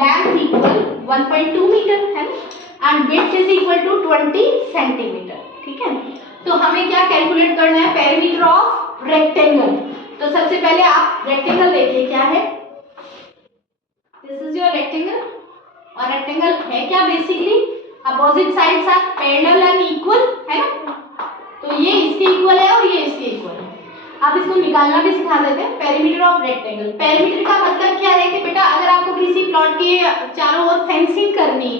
Length equal 1.2 metre है ना and width is equal to 20 centimetre. ठीक है, तो हमें क्या कैलकुलेट करना है, पेरीमीटर ऑफ रेक्टेंगल। तो सबसे पहले आप रेक्टेंगल देखिए क्या है, दिस इज योर रेक्टेंगल और रेक्टेंगल है क्या, basically opposite sides are parallel and equal है ना, तो ये इसके इक्वल है और ये इसके इक्वल है। अब इसको निकालना भी सिखा देते हैं, पेरीमीटर ऑफ रेक्टेंगल। पेरीमीटर का मतलब क्या है कि बेटा अगर आपको किसी प्लॉट के चारों ओर फेंसिंग करनी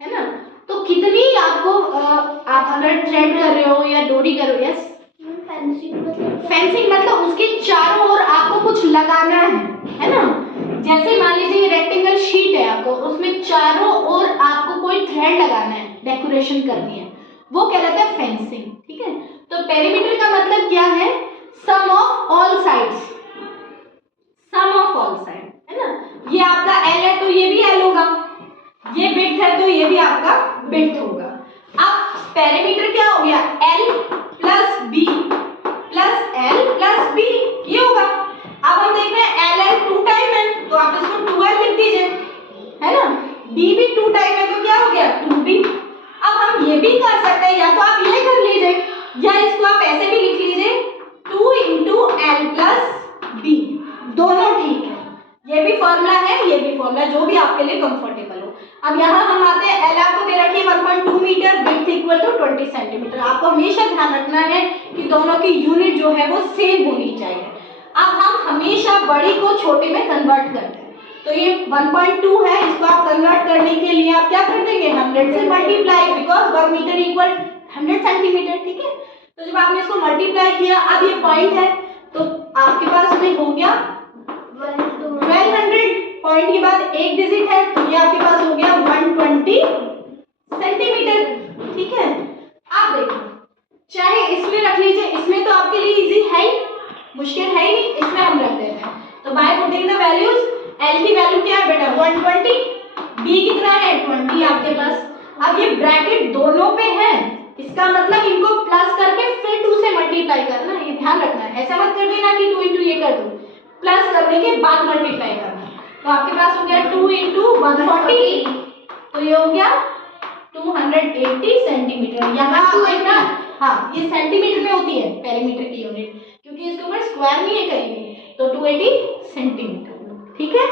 है ना, तो कितनी आपको आप अगर थ्रेड कर रहे हो या डोरी कर रहे हो, यस फेंसिंग मतलब उसके चारों ओर आपको कुछ लगाना है ना। जैसे मान लीजिए रेक्टेंगल शीट है आपको, उसमें चारों ओर आपको कोई थ्रेड लगाना है, डेकोरेशन करनी है, वो कहलाता है फेंसिंग। ठीक है, तो पेरीमीटर का मतलब क्या है, sum of all sides, sum of all side है ना। ये आपका एल है तो ये भी एल होगा, ये विड्थ है तो ये भी आपका विड्थ होगा। अब पेरीमीटर क्या हो गया, L plus B plus L plus B, ये होगा। अब हम देख रहे हैं एल एल 2 टाइम है तो आप इसको 2l लिख दीजिए है ना, बी भी 2 टाइम है तो क्या हो गया 2b। अब हम ये भी कर सकते हैं, या तो आप ये कर लीजिए या इसको आप ऐसे भी लिख लीजिए 2 इंटू एल प्लस बी, दोनों ठीक है, ये भी फॉर्मूला है ये भी फॉर्मूला, जो भी आपके लिए कंफर्टेबल हो। अब यहाँ हम आते हैं, एल आपको दे रखी है 1.2 metre, width equal to 20 centimetre. आपको हमेशा ध्यान रखना है कि दोनों की यूनिट जो है वो सेम होनी चाहिए। अब हम हमेशा बड़ी को छोटे में कन्वर्ट करते हैं, तो ये 1.2 है, इसको आप कन्वर्ट करने के लिए आप क्या कर देंगे 100 से multiply, because 1 metre equal 100 centimetre. ठीक है, तो जब आपने इसको मल्टीप्लाई किया, अब ये पॉइंट है तो आपके पास में हो गया 1200, पॉइंट के बाद एक डिजिट है तो ये आपके पास हो गया 120 सेंटीमीटर। ठीक है, आप देखो चाहे इसमें रख लीजिए, इसमें तो आपके लिए इजी है ही, मुश्किल है ही नहीं, इसमें हम रख देते हैं। तो by putting the values, L की वैल्यू क्या है बेटा 120, बी कितना है 20 आपके पास। अब ये ब्रैकेट दोनों पे है, इसका मतलब इनको प्लस करके फिर 2 से मल्टीप्लाई करना, ये ध्यान रखना है। ऐसा मत कर देना कि 2 इंटू ये कर दो, प्लस करने के बाद मल्टीप्लाई करना। तो आपके पास हो गया 2 इंटू 140, तो ये हो गया 280 सेंटीमीटर। यहाँ देखना, हाँ ये सेंटीमीटर में होती है पेरीमीटर की यूनिट, क्योंकि इसके ऊपर स्क्वायर नहीं है कहीं भी, तो 280 सेंटीमीटर। ठीक है।